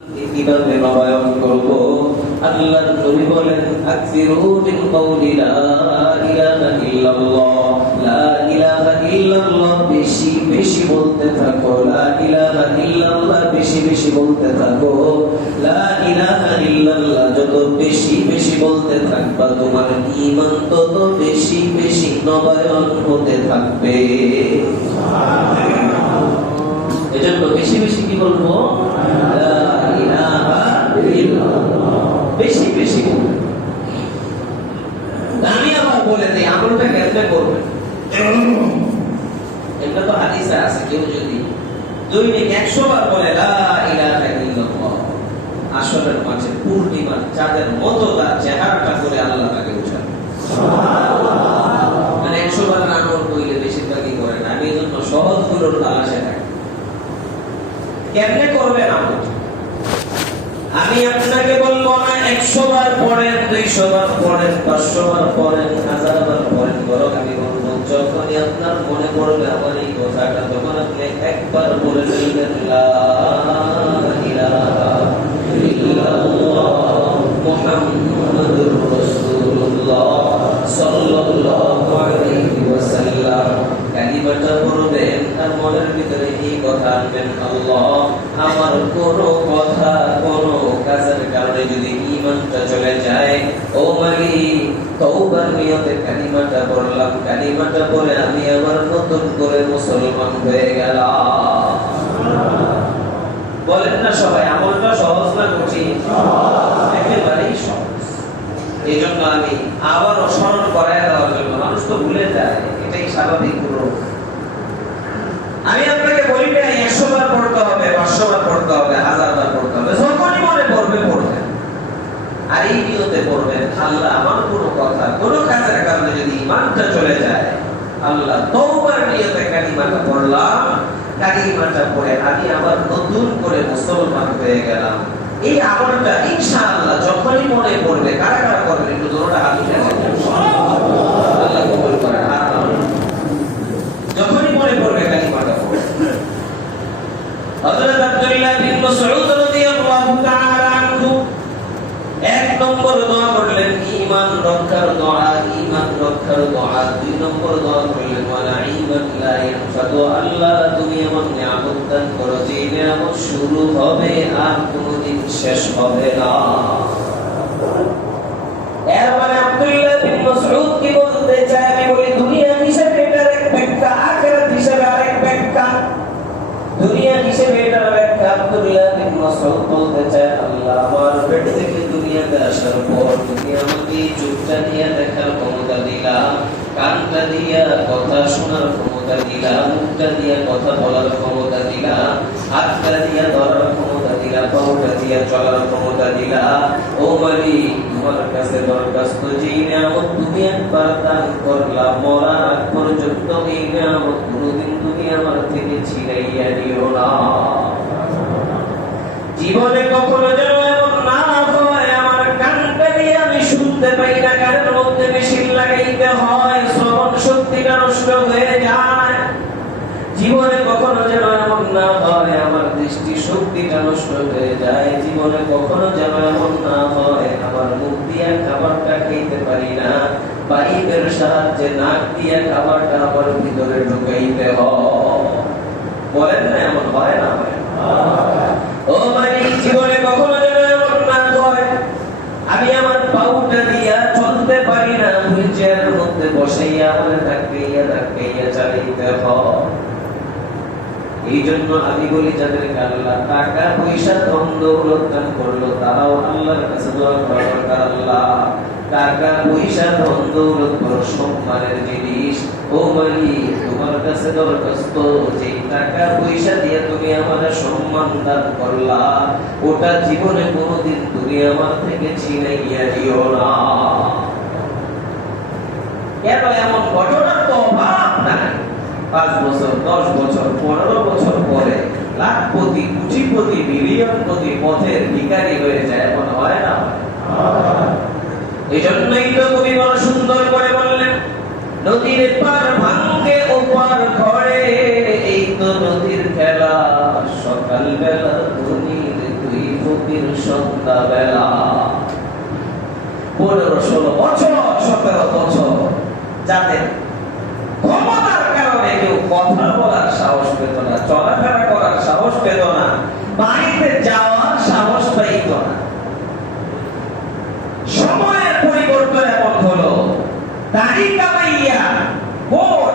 কিভাবে নবায়ন করব? আল্লাহর নবী বলেন, আকসিরু মিন কওলি লা ইলাহা ইল্লাল্লাহ, লা ইলাহা ইল্লাল্লাহ বেশি বেশি বলতে থাকো, লা ইলাহা ইল্লাল্লাহ বেশি বেশি বলতে থাকো। লা ইলাহা ইল্লাল্লাহ যত বেশি বেশি বলতে থাকবা, তোমার ঈমান তত বেশি বেশি নবায়ন হতে থাকবে। এজন্য বেশি বেশি কি বলবো? লা ইলাহা ইল্লাল্লাহ বেশি বেশি বলবো। আমি আবার বলে দিই, আমলটা কেমনে করবেন? এটা তো হাদিসে আছে, কেউ যদি দৈনিক 100 বার বলে লা ইলাহা ইল্লাল্লাহ, আসরের মাঝে পূর্ণিমার চাঁদের মতো তার চেহারাটা করে আল্লাহ তাকে উঠাবে। মানে 100 বার আমল কইলে বেশিরভাগই করে না। আমি এজন্য সহজ গুলোর তালাশে থাকি। কেমনে করবেন আমল? আমি আপনাকে বলবো না 100 বার পড়েন, 200 বার পড়েন, 500 বার পড়েন, 1000 বার পড়েন। বরং আমি বলবো, যখনই আপনার মনে পড়বে আমার এই কথাটা, তখন আপনি একবার বলে ফেলবেন, লা ইলাহা ইল্লাল্লাহ মুহাম্মাদুর রাসূলুল্লাহ সাল্লাল্লাহু আলাইহি ওয়াসাল্লাম। কালিমাটা পড়বেন আর মনের ভিতরে এই কথা আনবেন, আল্লাহ, আমার কোনো কথা কোনো কাজের কারণে যদি ঈমানটা চলে যায়, ও মালিক, তওবার নিয়তে কালিমাটা পড়লাম, কালিমাটা পড়ে আমি আবার নতুন করে মুসলমান হয়ে গেলাম। বলেন না সবাই, আমলটা সহজ না কঠিন? একেবারেই সহজ। এই জন্য আমি আবারও স্মরণ করায় দেওয়ার জন্য, মানুষ তো ভুলে যায়, এটাই স্বাভাবিক রোগ। আমি আপনাকে বলি না 100 বার পড়তে হবে, 500 বার পড়তে হবে, 1000 বার পড়তে হবে, যখনই মনে পড়বে পড়বেন। আর এই নিয়তে পড়বেন, আল্লাহ, আমার কোনো কথা কোনো কাজের কারণে যদি ঈমানটা চলে যায়, আল্লাহ, তওবার নিয়তে কালিমাটা পড়লাম, কালিমাটা পড়ে আমি আবার নতুন করে মুসলমান হয়ে গেলাম। এই আমলটা ইনশাআল্লাহ যখনই মনে পড়বে, কারা কারা করবেন একটু জোরে হাত উঠান। আল্লাহ কবুল করেন। যখনই মনে পড়বে কালিমাটা পড়ে। হযরত আব্দুল্লাহ বিন মাসউদ রাদিয়াল্লাহু তাআলা আনহু এক নম্বর দোয়া করলেন ঈমান রক্ষার দোয়া, ঈমান রক্ষার দোয়া। 2 নম্বর দোয়া করলেন ওয়ালা ঈমান লা ইয়ানফাদু, আল্লাহ তুমি আমার নিয়ামত দান করো যে নিয়ামত শুরু হবে আর কোনদিন শেষ হবে না। এরপরে আব্দুল্লাহ বিন মাসউদ কি বলতে চায়? আমি বলি, দুনিয়া হিসেবে এটার এক ব্যাখ্যা, আখিরাত হিসেবে আরেক ব্যাখ্যা। দুনিয়া হিসেবে এটার ব্যাখ্যা আব্দুল্লাহ বিন মাসউদ বলতে চায়, আল্লাহ, আমার পেট থেকে দুনিয়াতে আসার পর তুমি আমাকে চোখটা দিয়ে দেখার ক্ষমতা দিলা, কানটা দিয়া কথা শোনার ক্ষমতা দিলা, মুখটা দিয়া কথা বলার ক্ষমতা দিলা, হাতটা দিয়া ধরার ক্ষমতা দিলা, পাউটা দিয়া চলার ক্ষমতা দিলা। ও মালিক, তোমার কাছে দরখাস্ত, যে নিয়ামত তুমি একবার দান করলা, মরার আগ পর্যন্ত এই নিয়ামত কোনোদিন তুমি আমার থেকে ছিনাইয়া নিও না। জীবনে কখনো যেন এমন না হয় আমার কানটা দিয়ে আমি শুনতে পাই না, কানের মধ্যে মেশিন লাগাইতে হয়, শ্রবণ শক্তিটা নষ্ট হয়ে যায়। জীবনে কখনো যেন এমন না হয় আমার দৃষ্টি শক্তিটা নষ্ট হয়ে যায়। জীবনে কখনো যেন এমন না হয় আমার মুখ দিয়ে খাবারটা খেতে পারি না, পাইপের সাহায্যে নাক দিয়ে খাবারটা আমার ভিতরে ঢুকাইতে হয়। বলেন না, এমন হয় না? ও মালিক, জীবনে কখনো যেন এমন না হয় আমি আমার পাউটা দিয়া চলতে পারি না, হুইলচেয়ারের মধ্যে বসাইয়া আমার ধাক্কাইয়া ধাক্কাইয়া চালাইতে হয়। এই জন্য আমি বলি, যাদেরকে আল্লাহ টাকা পয়সা ধন দৌলত দান করলো, তারাও আল্লাহর কাছে দোয়া করা দরকার, আল্লাহ, টাকা পয়সা ধন দৌলত বড় সম্মানের জিনিস। ও মালিক, তোমার কাছে দরখাস্ত, যে টাকা পয়সা দিয়ে তুমি আমাদের সম্মান দান করলা, ওটা জীবনে কোনোদিন তুমি আমার থেকে ছিনাইয়া দিও না। কেন? এমন ঘটনার তো অভাব নাই। 5 বছর, 10 বছর, 15 বছর পরে লাখপতি, কোটিপতি, মিলিয়নপতি পথের ভিখারি হয়ে যায়, এমন হয় না? এই জন্যই তো কবি বড় সুন্দর করে বললেন, নদীর পার ভাঙ্গে ওপার ঘরে, এই তো নদীর খেলা, সকাল বেলা ধনীর 2 মুক্তির সন্ধ্যাবেলা। 15-16 বছর, 17 বছর যাদের ক্ষমতার কারণে কেউ কথা বলার সাহস পেত না, চলাফেরা করার সাহস পেত না, বাড়িতে যাওয়ার সাহস পাইত না। সময়ের পরিবর্তন এমন হলো, দাড়ি কামাইয়া কোট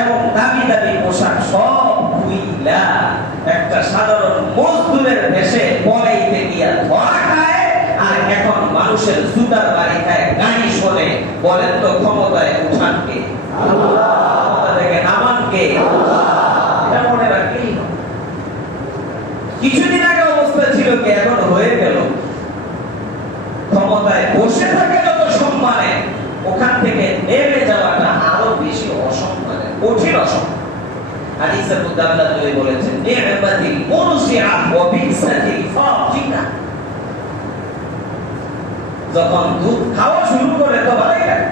এবং দামি দামি পোশাক সব খুইলা একটা সাধারণ মজদুরের দেশে পলাইতে গিয়া ধরা খায়। আর এখন মানুষের জুতার বাড়ি খায়, গাড়ি শোনে। বলেন তো ক্ষমতায় উঠান কে? আল্লাহ। ক্ষমতা থেকে নামান কে? আল্লাহ। এটা মনে রাখলেই হবে। কিছুদিন আগে অবস্থা ছিল কি, এখন হয়ে গেল ক্ষমতায় বসে থাকে যত সম্মানে, ওখান থেকে নেমে যাওয়াটা আরো বেশি অসম্মানের, কঠিন অসম্মান। হাদিসের মধ্যে আল্লাহ নবী বলেছেন, নি'মাতিল মুরসিআ ওয়া বিসাতিল ফাতিনা। যখন দুধ খাওয়া শুরু করে তো ভালোই লাগে,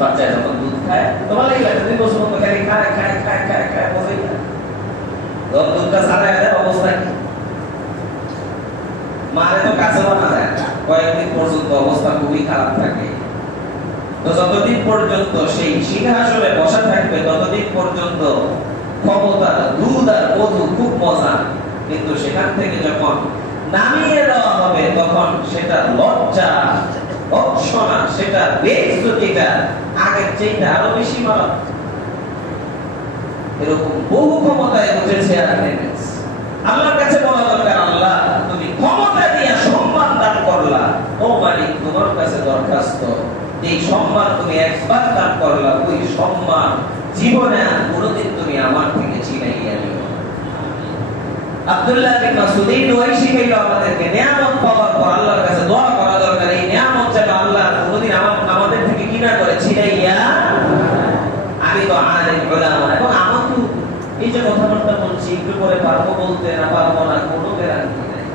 বাচ্চা যখন দুধ খায় তো ভালোই লাগে, 2 বছর মতো খালি খায় খায় খায় খায় খায় বসেই থাকে। যখন দুধটা ছাড়া গেলে অবস্থা কি? মারে তো কাছে বানা যায়, কয়েকদিন পর্যন্ত অবস্থা খুবই খারাপ থাকে। তো যতদিন পর্যন্ত সেই সিংহাসনে বসা থাকবে ততদিন পর্যন্ত ক্ষমতা, দুধ আর মধু খুব মজা। কিন্তু সেখান থেকে যখন নামিয়ে দেওয়া হবে তখন সেটা লজ্জা, অপসনা, সেটা বেইজ্জতিটা আগের চেয়ে আরো বেশি মারাত্মক। এরকম বহু ক্ষমতায় বসেছে আর নেমেছে। আল্লাহর কাছে বলা দরকার, আল্লাহ তুমি ক্ষমতা দিয়ে সম্মান দান করলা, ও মালিক তোমার কাছে দরখাস্ত, এই সম্মান তুমি একবার দান করলা, ওই সম্মান জীবনে আর কোনোদিন তুমি আমার থেকে ছিনাইয়া নিও। আব্দুল্লাহ বিন মাসউদ এই দোয়াই শিখাইল আমাদেরকে, নিয়ামত পাওয়ার পর আল্লাহর কাছে দোয়া করা দরকার, এই নিয়ামত যেন আল্লাহ কোনোদিন আমাদের থেকে কি না করে, ছিনাইয়া। আমি তো আলেম উলামা, এবং আমাকেও এই যে কথাবার্তা বলছি একটু করে পারবো বলতে, না পারবো না, কোনো গ্যারান্টি নাই।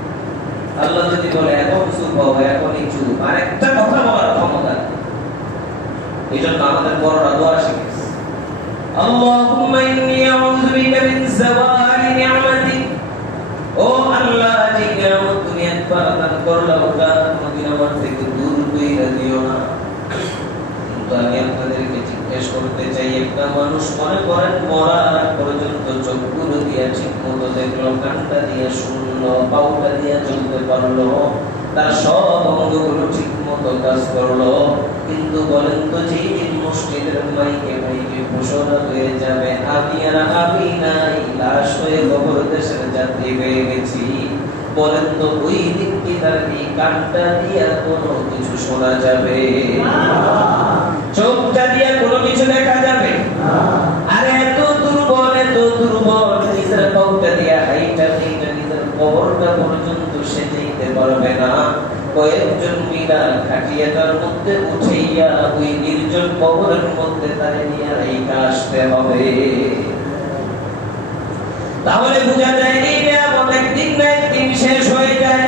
আল্লাহ যদি বলে এখন চুপ হও, এখনই চুপ, আর একটা কথা বলার ক্ষমতা। এই জন্য আমাদের বড়রা দোয়া শিখেছে, আল্লাহুম্মা ইন্নী আউযু বিকা মিন যাওয়ালি নি'মাতিক। ও আল্লাহ, যে নিয়ামত তুমি একবার দান করলা ওটা কোনদিন আমার থেকে দূর কইরা দিও না। কিন্তু আমি আপনাদেরকে জিজ্ঞেস করতে চাই, একটা মানুষ মনে করেন মরার পর্যন্ত চোখগুলো দিয়া ঠিক মতো দেখলো, কানটা দিয়া শুনলো, পাউটা দিয়া চলতে পারলো, তার সব অঙ্গগুলো ঠিক মতো কাজ করলো, কিন্তু বলেন তো যেই দিন মসজিদের মাইকে মাইকে ঘোষণা হয়ে যাবে আমি আর আমি নাই, লাশ হয়ে কবর দেশের যাত্রী হয়ে গেছি, বলেন তো ওই দিন কি তার এই কানটা দিয়া কোনো কিছু শোনা যাবে? চোখটা দিয়া কোনো কিছু দেখা যাবে? আরে এত দুর্বল, এত দুর্বল, নিজের পাউটা দিয়া হাইটা হাইটা নিজের কবরটা পর্যন্ত সে যেতে পারবে না। কয়েকজন মিলা খাটিয়াটার মধ্যে উঠাইয়া ওই নির্জন কবরের মধ্যে তারে নিয়ে রেখে আসতে হবে। তাহলে বোঝা যায় এই নিয়ামত একদিন না একদিন শেষ হয়ে যায়।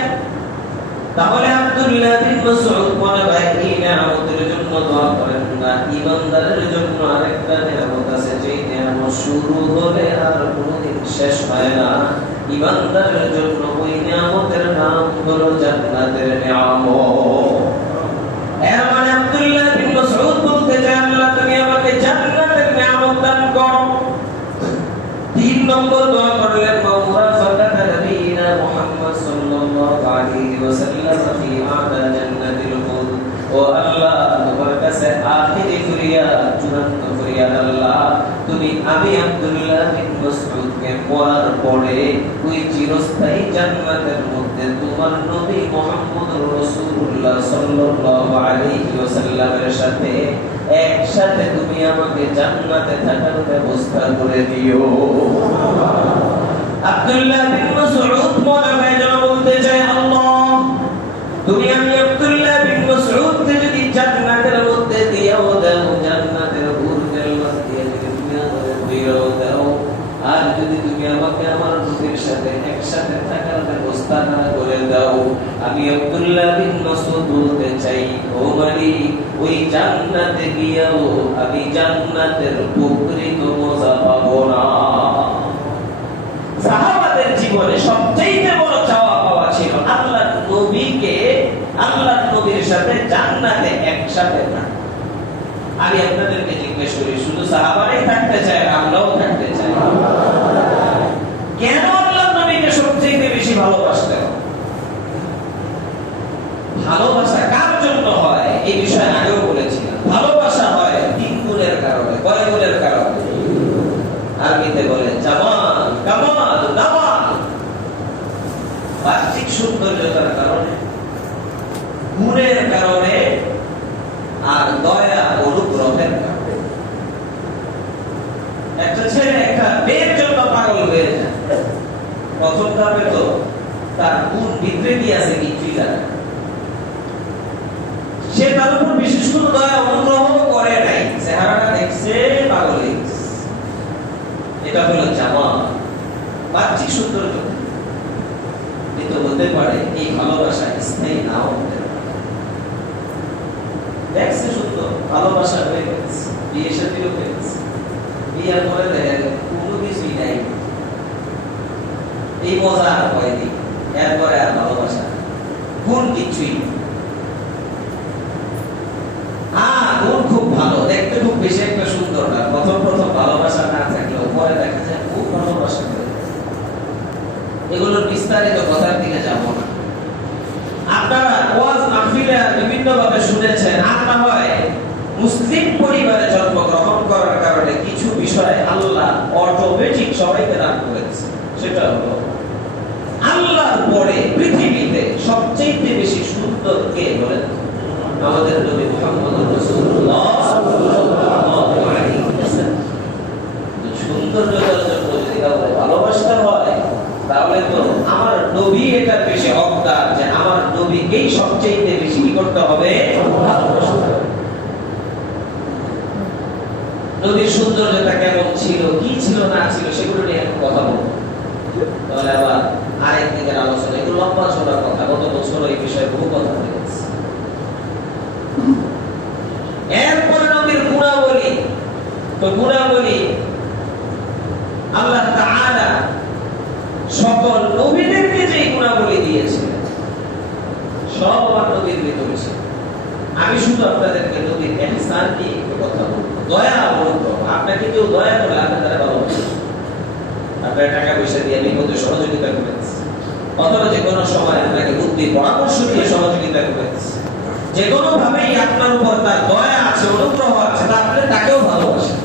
তাহলে আব্দুল্লাহ বিন মাসউদ মনে হয় এই নিয়ামতের জন্য দোয়া করেন না, ইমানদারের জন্য আরেকটা নিয়ামত আছে, যে নিয়ামত শুরু হলে আর কোনোদিন শেষ হয় না। ইমানদারের জন্য ওই নিয়ামতের নাম হলো জান্নাতের নিয়ামত। এর মানে আব্দুল্লাহ বিন মাসউদ বলতে চান, আল্লাহ তুমি আমাকে জান্নাতের নিয়ামত দান করো। 3 নম্বর দোয়া করলেন, মাওরাফাতা নবীনা মুহাম্মদ সাল্লাল্লাহু আলাইহি ওয়াসাল্লাম ফি আ'লা জান্নাতিল খুলদ। ও আল্লাহ, তোমার কাছে আখিরি ফরিয়াদ, চূড়ান্ত ফরিয়াদ, আল্লাহ তুমি আমি আব্দুল্লাহ বিন মাসউদকে মরার পরে ওই চিরস্থায়ী জান্নাতের মধ্যে তোমার নবী মুহাম্মদ রাসূলুল্লাহ সাল্লাল্লাহু আলাইহি ওয়াসাল্লামের সাথে একসাথে তুমি আমাকে জান্নাতে থাকার ব্যবস্থা করে দিও। আব্দুল্লাহ বিন মাসউদ মনে হয় যেন বলতে চায়, আল্লাহ তুমি আমি আব্দুল্লাহ বিন মাসউদকে যদি জান্নাতের মধ্যে দিও দাও, জান্নাতের হুরদের মধ্যে যদি তুমি আমাকে দিও দাও, আর যদি তুমি আমাকে আমার নবীর সাথে একসাথে থাকার ব্যবস্থা না করে দাও, আমি আব্দুল্লাহ বিন মাসউদ বলতে চাই, ও মালিক ওই জান্নাতে গিয়েও আমি জান্নাতের প্রকৃত মজা পাবো না। সাহাবাদের জীবনে সবচেয়ে বড় চাওয়া সাথে থাকে। আমি আপনাদেরকে জিজ্ঞেস করি, শুধু সাহাবারাই থাকতে চায়, আমরাও থাকতে চাই? কেন আল্লাহ নবীকে সবচেয়ে বেশি ভালোবাসতেন? ভালোবাসা কার জন্য হয় এই বিষয়ে আগেও বলেছিলাম। ভালোবাসা হয় 3 গুণের কারণে। কয় গুণের কারণে? আরবিতে বলে জামাল, কামাল, নামাল। বাহ্যিক সৌন্দর্যতার কারণে, গুণের কারণে, আর দয়া অনুগ্রহের কারণে। একটা ছেলে একটা মেয়ের জন্য পাগল হয়ে যায়, প্রথম ধাপে তো তার গুণ ভিতরে কি আছে কিছুই জানে না। সে তার উপর বিশেষ কোনো দয়া অনুগ্রহ করে নাই, চেহারাটা দেখছে, পাগল হয়ে গেছে। এটা হলো জামাল, বাহ্যিক সৌন্দর্য। কিন্তু হতে পারে এই ভালোবাসা স্থায়ী নাও হতে পারে। দেখছে সুন্দর, ভালোবাসা হয়ে গেছে, বিয়ে শাদীও হয়ে গেছে, বিয়ের পরে দেখা গেল কোনো কিছুই নাই, এই মজা আর হয়নি, এরপরে আর ভালোবাসা গুণ কিছুই। গুণ খুব ভালো, দেখতে খুব বেশি একটা সুন্দর না, প্রথম ভালোবাসা না থাকলেও পরে দেখা যায় খুব ভালোবাসা হয়ে যায়। এগুলোর বিস্তারিত কথার দিকে যাব না। আপনারা ওয়াজ মাহফিলে বিভিন্ন ভাবে শুনেছেন, আমরা হয় মুসলিম পরিবারে জন্মগ্রহণ করার কারণে কিছু বিষয় আল্লাহ অটোমেটিক সবাইকে দান করেছে। সেটা হলো আল্লাহর পরে পৃথিবীতে সবচেয়ে বেশি সুন্দর কে বলেন? আমাদের নবী মুহাম্মদ রাসূলুল্লাহ সাল্লাল্লাহু আলাইহি ওয়াসাল্লাম। সৌন্দর্যতার জন্য যদি কাউকে ভালোবাসতে হয়, তাহলে তো আমার নবী এটা বেশি হকদার যে আমার নবীকেই সবচেয়ে বেশি কি করতে হবে? ভালোবাসতে হবে। নবীর সৌন্দর্যতা কেমন ছিল, কি ছিল না ছিল, সেগুলো নিয়ে এখন কথা বলবো। তাহলে আবার আরেক দিকের আলোচনা, এগুলো লম্বা চড়া কথা, গত বছর এই বিষয়ে বহু কথা হয়েছে। এরপরে নবীর গুণাবলী, তো গুণাবলী আল্লাহ তাআলা সকল নবীদেরকে যে গুণাবলী দিয়েছিলেন সব আমার নবীর ভিতরে ছিল। আমি শুধু আপনাদেরকে নবীর ইহসান নিয়ে একটু কথা বলবো। দয়া অনুগ্রহ, আপনাকে কেউ দয়া করে আপনি তারা ভালোবাসেন, আপনার টাকা পয়সা দিয়ে বিপদে সহযোগিতা করেছে, অথবা যে কোনো সময় আপনাকে বুদ্ধি পরামর্শ দিয়ে সহযোগিতা করেছে, যে কোনো ভাবেই আপনার উপর তার দয়া আছে, অনুগ্রহ আছে, তা আপনি তাকেও ভালোবাসেন।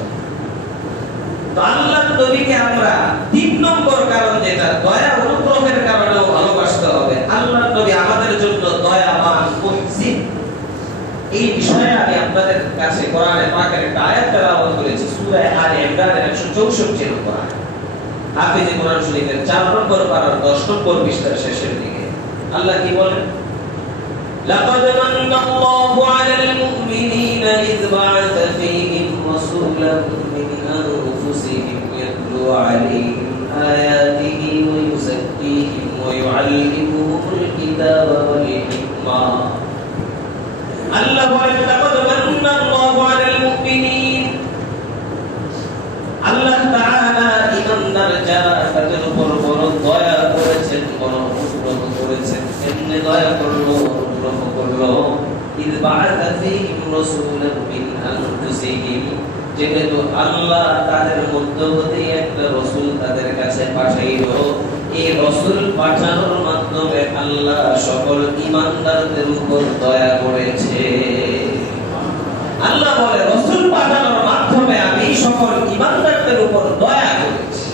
তো আল্লাহ নবীকে আমরা 3 নম্বর কারণ, যেটা দয়া অনুগ্রহের কারণেও ভালোবাসতে হবে। আল্লাহ নবী আমাদের জন্য দয়াবান, মুহসিন। এই বিষয়ে আমি আপনাদের কাছে কোরআনে পাকের একটা আয়াত তেলাওয়াত করেছি, সূরা আলে ইমরানের 164 নম্বর আয়াত। হাফিজে কোরআন শরীফের 4 নম্বর পারার 10 নম্বর পৃষ্ঠার শেষের দিকে আল্লাহ কি বলেন? لقد من الله على المؤمنين إذ بعث فيهم رسولا من أنفسهم يتلو عليهم آياته ويزكيهم ويعلمهم الكتاب والحكمة. الله قال لقد من الله على المؤمنين. আল্লাহ তাআলা ইমানদার যারা তাদের উপর বড় দয়া করেছেন, বড় অনুগ্রহ করেছেন। এমনি দয়া করলো, অনুগ্রহ করলো। ইয বা'আথা ফীহিম রাসূলান মিন আনফুসিহিম, যেহেতু আল্লাহ তাদের মধ্য হতে একটা রাসূল তাদের কাছে পাঠাইলো। এই রাসূল পাঠানোর মাধ্যমে আল্লাহ সকল ইমানদারদের উপর দয়া করেছে। আল্লাহ বলে রাসূল পাঠানোর মাধ্যমে আমি সকল ইমানদারদের উপর দয়া করেছি।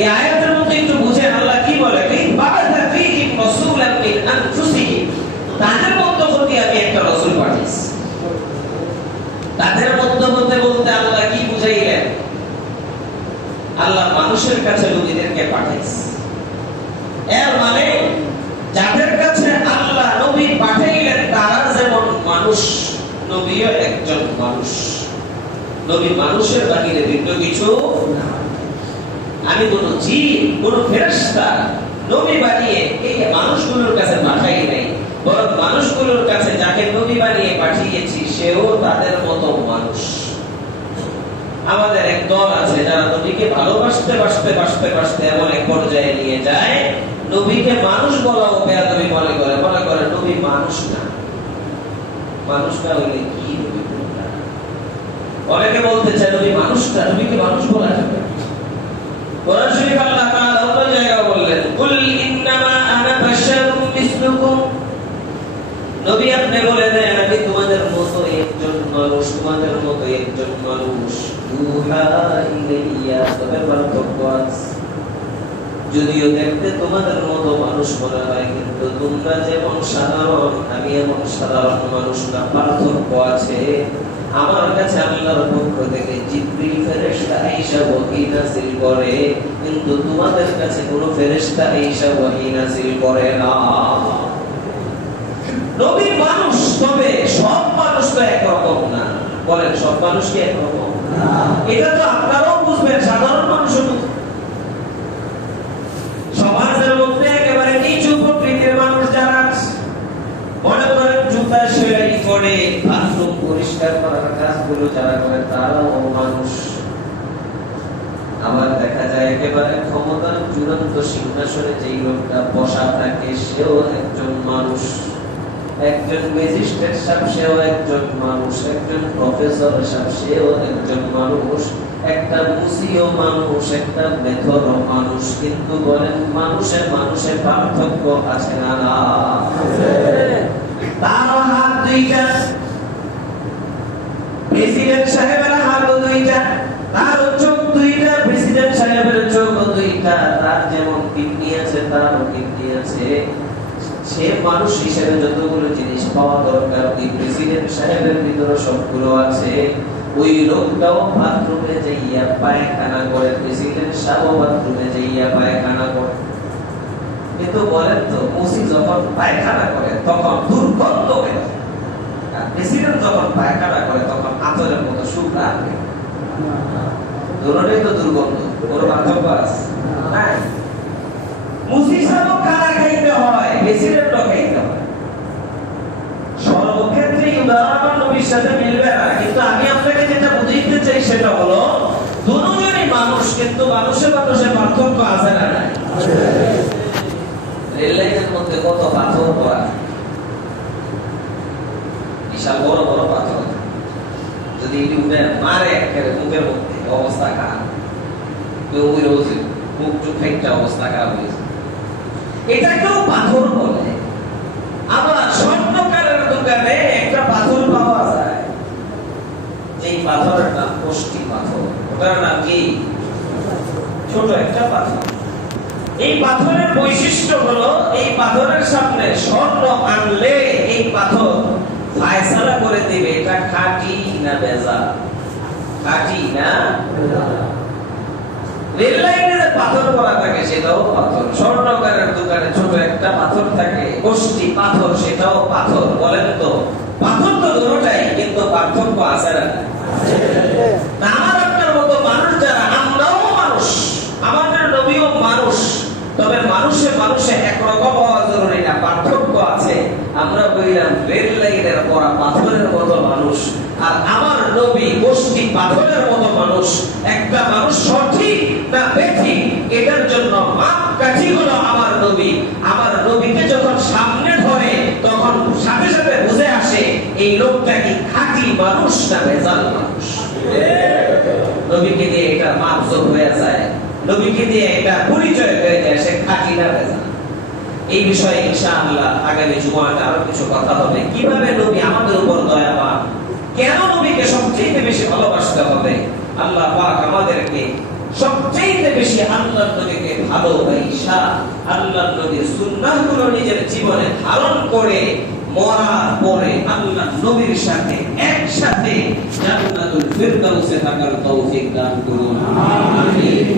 এই আয়াতের মধ্যে একটু বুঝেন আল্লাহ কি বলে? বা'আথা ফীহিম রাসূলান মিন আনফুসিহিম, তাদের মধ্য হতে আমি একটা রাসূল পাঠিয়েছি। তাদের মধ্য হতে বলতে আল্লাহ কি বুঝাইলেন? আল্লাহ মানুষের কাছে নবীদেরকে পাঠাইছে। এর মানে যাদের কাছে আল্লাহ নবী পাঠাইলেন তারা যেমন মানুষ, নবীও একজন মানুষ। নবী মানুষের বাহিরে ভিন্ন কিছু না। আমি কোন জিন, কোন ফেরেশতা নবী বানিয়ে এই মানুষগুলোর কাছে পাঠাই নাই, বরং মানুষগুলোর কাছে যাকে নবী বানিয়ে পাঠিয়েছি সেও তাদের মতো মানুষ। আমাদের এক দল আছে যারা নবীকে ভালোবাসতে বাসতে বাসতে বাসতে এমন এক পর্যায়ে নিয়ে যায় নবীকে মানুষ বলাও বেয়াদবি মনে করে নবী মানুষ না। মানুষটা হইলে কি নবী কোনটা? অনেকে বলতে চায় নবী মানুষটা, নবীকে মানুষ বলা যাবে। কোরআন শরীফ আল্লাহ তাআলা অন্য জায়গায় বললেন, কুল ইন্নামা আনা বাশারুম মিসলুকুম, নবী আপনি বলে দেন আমি তোমাদের মতো একজন মানুষ, তোমাদের মতো একজন মানুষ। ইউহা ইলাইয়া, তবে পার্থক্য আছে। যদিও দেখতে তোমাদের মতো মানুষ মনে হয়, কিন্তু তোমরা যেমন সাধারণ আমি এমন সাধারণ মানুষ না, পার্থক্য আছে। আমার কাছে আল্লাহর পক্ষ থেকে জিবরিল ফেরেশতা আয়েশা ওহী নাযিল করে, কিন্তু তোমাদের কাছে কোনো ফেরেশতা আয়েশা ওহী নাযিল করে না। নবী মানুষ, তবে সব মানুষ তো একরকম না। বলেন সব মানুষ কি একরকম না? এটা তো আপনারাও বুঝবেন, সাধারণ মানুষও বুঝবেন। সমাজের মধ্যে একেবারে নিচু প্রকৃতির মানুষ যারা আছে, মনে করেন জুতা সেলাই করে বাথরুম পরিষ্কার করার কাজগুলো যারা করে তারাও মানুষ। আবার দেখা যায় একেবারে ক্ষমতার চূড়ান্ত সিংহাসনে যেই লোকটা বসা থাকে সেও একজন মানুষ। একজন ম্যাজিস্ট্রেট সাহেব সেও একজন মানুষ, একজন প্রফেসর সাহেব সেও একজন মানুষ, একটা মুসিও মানুষ, একটা মেথরও মানুষ। কিন্তু বলেন মানুষে মানুষে পার্থক্য আছে না? না, তার হাত দুইটা, প্রেসিডেন্ট সাহেবের হাত দুইটা, তার চোখ দুইটা, প্রেসিডেন্ট সাহেবের চোখ দুইটা, তার যেমন কিডনি আছে তারও কিডনি আছে। সে মানুষ হিসেবে যতগুলো জিনিস পাওয়া দরকার ওই প্রেসিডেন্ট সাহেবের ভিতরে সবগুলো আছে। ওই লোকটাও বাথরুমে যাইয়া পায়খানা করে, প্রেসিডেন্ট সাহেব বাথরুমে যাইয়া পায়খানা করে। কিন্তু বলেন তো মুসি যখন পায়খানা করে তখন দুর্গন্ধ বের হয়, আর প্রেসিডেন্ট যখন পায়খানা করে তখন আতরের মতো শুকায়। দুটোই তো দুর্গন্ধ, কোনো পার্থক্য আছে? নাই। মুসি সাহেব খানা খাইতে হয়, প্রেসিডেন্টও খাইতে হয়। সর্বক্ষেত্রে উদাহরণ নবীর সাথে মিলবে না, কিন্তু আমি আপনাকে যেটা বুঝাইতে চাই সেটা হলো দুজনই মানুষ, কিন্তু মানুষের মানুষে পার্থক্য আছে না? নাই। রেল লাইনের মধ্যে কত পাথর পড়া, বিশাল বড় বড় পাথর, যদি উঠে মারে একেবারে মুখের মধ্যে অবস্থা খারাপ, কেউ মুখ চুপ একটা অবস্থা খারাপ হয়েছে। এটাকেও পাথর বলে। আবার স্বর্ণকারের দোকানে একটা পাথর পাওয়া যায়, এই পাথরের নাম কোষ্ঠী পাথর। ওটার নাম কি? ছোট একটা পাথর। এই পাথরের বৈশিষ্ট্য হলো এই পাথরের সামনে স্বর্ণ আনলে এই পাথর ফায়সালা করে দিবে এটা খাঁটি না ভেজাল, খাঁটি না ভেজাল। রেল লাইনে যে পাথর পড়া থাকে সেটাও পাথর, স্বর্ণকারের দোকানে ছোট একটা পাথর থাকে কোষ্ঠী পাথর, সেটাও পাথর। বলেন তো পাথর তো দুটোটাই, কিন্তু পার্থক্য আছে না? আমার আপনার মতো মানুষ যারা, আমরাও মানুষ, আমাদের নবীও মানুষ, তবে মানুষে মানুষে একরকম হওয়া জরুরি না, পার্থক্য আছে। আমরা বললাম রেল লাইনের পড়া পাথরের মতো মানুষ, আর আমার নবী কোষ্ঠী পাথরের মতো মানুষ। একটা মানুষ সঠিক না বেঠিক এটার জন্য মাপকাঠি হলো আমার নবী। আমার নবীকে যখন সামনে ধরে তখন সাথে সাথে বুঝে আসে এই লোকটা কি খাঁটি মানুষ না ভেজাল মানুষ। নবীকে দিয়ে এটা মাপজোক হয়ে যায়, নবীকে দিয়ে এটা পরিচয় হয়ে যায় সে খাঁটি না ভেজাল। এই বিষয়ে ইনশাআল্লাহ আগামী জুমাতে আরো কিছু কথা হবে, কিভাবে নবী আমাদের উপর দয়াবান, কেন নবীকে সবচেয়ে বেশি ভালোবাসতে হবে। আল্লাহ পাক আমাদেরকে সবচেয়ে বেশি আল্লাহর নবীকে ভালোবাসা, আল্লাহর নবীর সুন্নাহগুলো নিজের জীবনে ধারণ করে মরার পরে আল্লাহর নবীর সাথে একসাথে জান্নাতুল ফিরদাউসে থাকার তৌফিক দান করুন। আমিন।